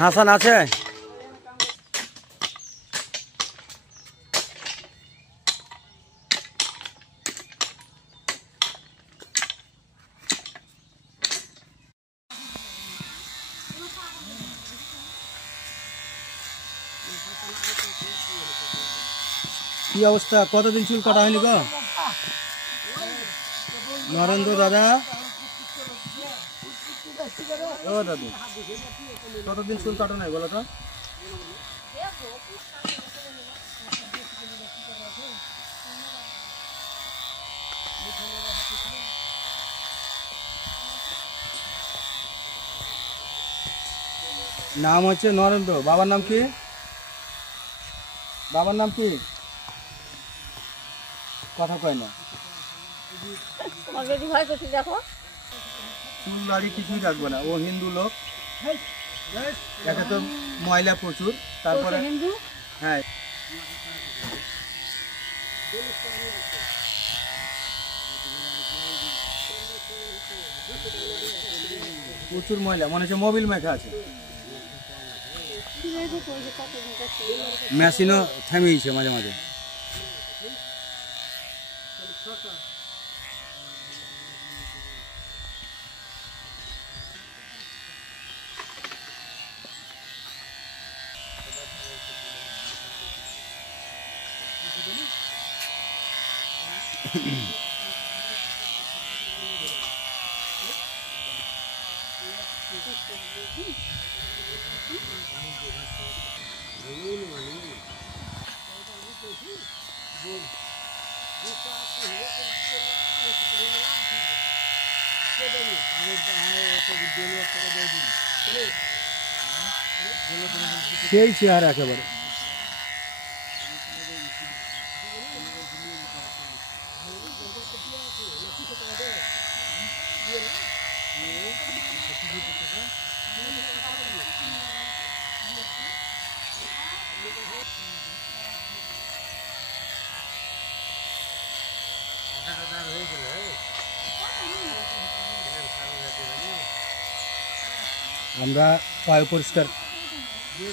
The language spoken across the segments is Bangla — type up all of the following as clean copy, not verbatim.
হাসান আছে? কি অবস্থা? কতদিন চুল কাটা হয়নি গো নরেন্দ্র দাদা? ও দাদু, কতদিন চুল কাটো নাই বলো তো? নাম হচ্ছে নরেন্দ্র। বাবার নাম কি? বাবার নাম কি? কথা কয় না। চুল দাড়ি কিছুই রাখবে না, ও হিন্দু লোক। একে তো ময়লা প্রচুর, তারপরে হ্যাঁ প্রচুর ময়লা, মনে হচ্ছে মোবিল মেখা আছে। মেশিনও থেমেছে মাঝে মাঝে। সেই চেহারা একেবারে। আমরা পায় পরিষ্কার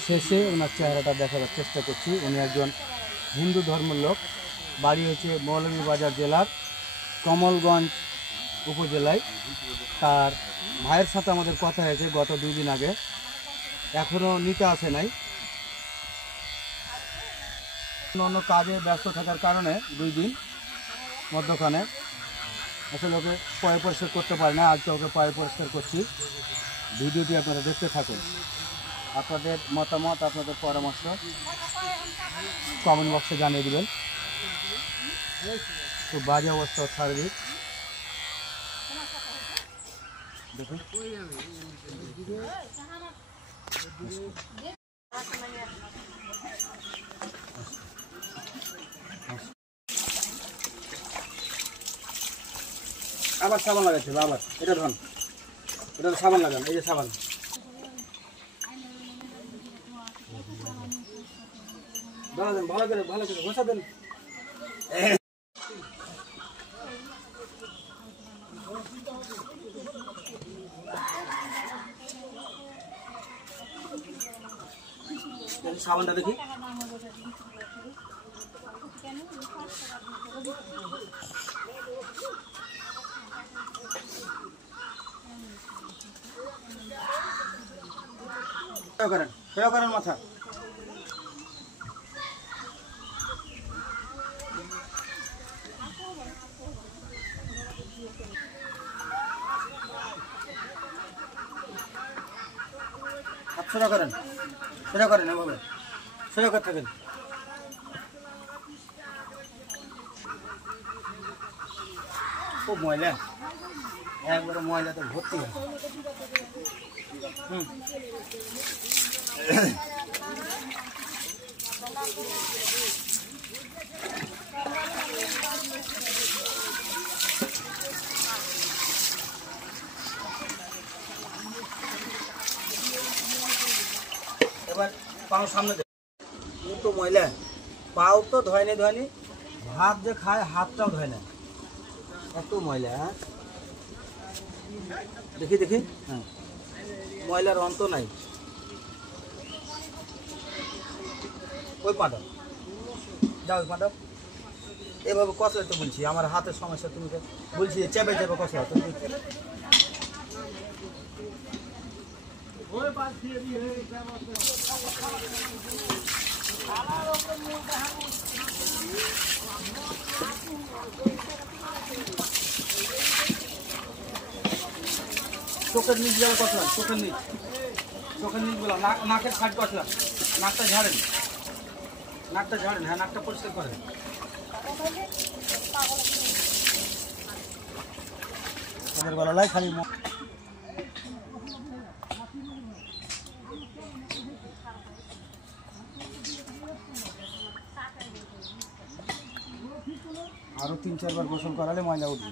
শেষে ওনার চেহারাটা দেখাবার চেষ্টা করছি। উনি একজন হিন্দু ধর্মের লোক। বাড়ি হচ্ছে মৌলভীবাজার জেলার কমলগঞ্জ উপজেলায়। তার ভাইয়ের সাথে আমাদের কথা হয়েছে গত 2 দিন আগে, এখনও নিতে আসে নাই। অন্য কাজে ব্যস্ত থাকার কারণে 2 দিন মধ্যখানে আসলে ওকে পায় পরিষ্কার করতে পারি না। আজকে ওকে পায় পরিষ্কার করছি। ভিডিওটি আপনারা দেখতে থাকুন। আপনাদের মতামত, আপনাদের পরামর্শ কমেন্ট বক্সে জানিয়ে দেবেন। খুব বাজে অবস্থা শারীরিক, দেখুন। আবার সাবান লাগাচ্ছে, আবার এটা ধন, এটা সাবান লাগান, এই যে সাবান। ভালো করে ঘষা দেন। সাবানটা দেখি। করেন মাথা। সোজা করেন এভাবে, সোজা করে থাকেন। খুব ময়লা, একবারে ময়লাতে ভর্তি হয়। এবার পাও সামনে তো ময়লা, পাও তো ধয়নি, ভাত যে খায় হাতটাও ধয় না, এত ময়লা। হ্যাঁ দেখি, হ্যাঁ ময়লার অন্ত নাই। ওই পাঠাও, যাও ওই পাঠাও। এভাবে কষলে তো বলছি, আমার হাতের সমস্যা, তুমি বলছি চেপে চেপে কষলা তো। চোখের নিচ যাবে কষলাম, চোখের নিচ বললাম, নাকের খাট কষলাম, নাকটা ঝাড়েন, হ্যাঁ নাকটা পরিষ্কার করেন। তাদের গলায় খালি আরো 3-4 বার গোসল করালে ময়লা উঠবে।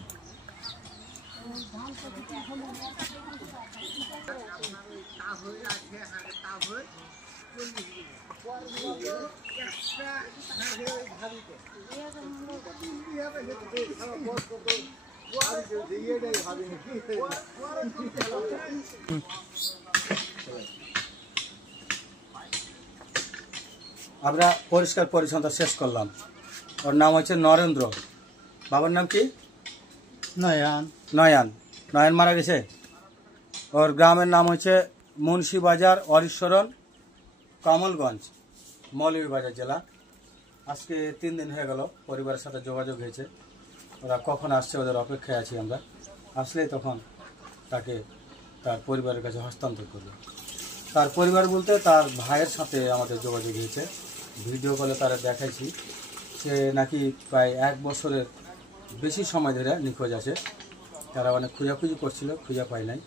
আমরা পরিষ্কার পরিচ্ছন্নতা শেষ করলাম। ওর নাম হচ্ছে নরেন্দ্র। বাবার নাম কি? নয়ন মারা গেছে। ওর গ্রামের নাম হচ্ছে মুন্সিবাজার, অরিশ্বরণ, কমলগঞ্জ, মৌলভীবাজার জেলা। আজকে 3 দিন হয়ে গেল, পরিবারের সাথে যোগাযোগ হয়েছে। ওরা কখন আসছে ওদের অপেক্ষায় আছি আমরা। আসলেই তখন তাকে তার পরিবারের কাছে হস্তান্তর করবে। তার পরিবার বলতে তার ভাইয়ের সাথে আমাদের যোগাযোগ হয়েছে। ভিডিও কলে তারা দেখাইছি। সে নাকি প্রায় 1 বছরের বেশি সময় ধরে নিখোঁজ আছে। তারা অনেক খোঁজাখুঁজি করছিল, খুঁজে পায় নাই।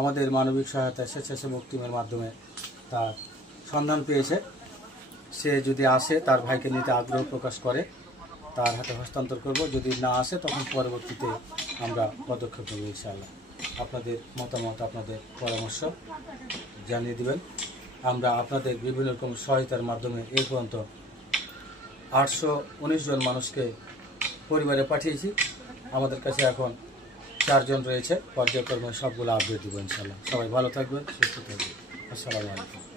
আমাদের মানবিক সহায়তা স্বেচ্ছাসেবক টিমের মাধ্যমে তার সন্ধান পেয়েছে। সে যদি আসে, তার ভাইকে নিতে আগ্রহ প্রকাশ করে, তার হাতে হস্তান্তর করব। যদি না আসে তখন পরবর্তীতে আমরা পদক্ষেপ নেব ইনশাআল্লাহ। আপনাদের মতামত, আপনাদের পরামর্শ জানিয়ে দিবেন। আমরা আপনাদের বিভিন্ন রকম সহায়তার মাধ্যমে এই পর্যন্ত 819 জন মানুষকে পরিবারে পাঠিয়েছি। আমাদের কাছে এখন 4 জন রয়েছে। পর্যায়ক্রমে সবগুলো আপডেট দেবো ইনশাআল্লাহ। সবাই ভালো থাকবেন, সুস্থ থাকবেন। আসসালামু আলাইকুম।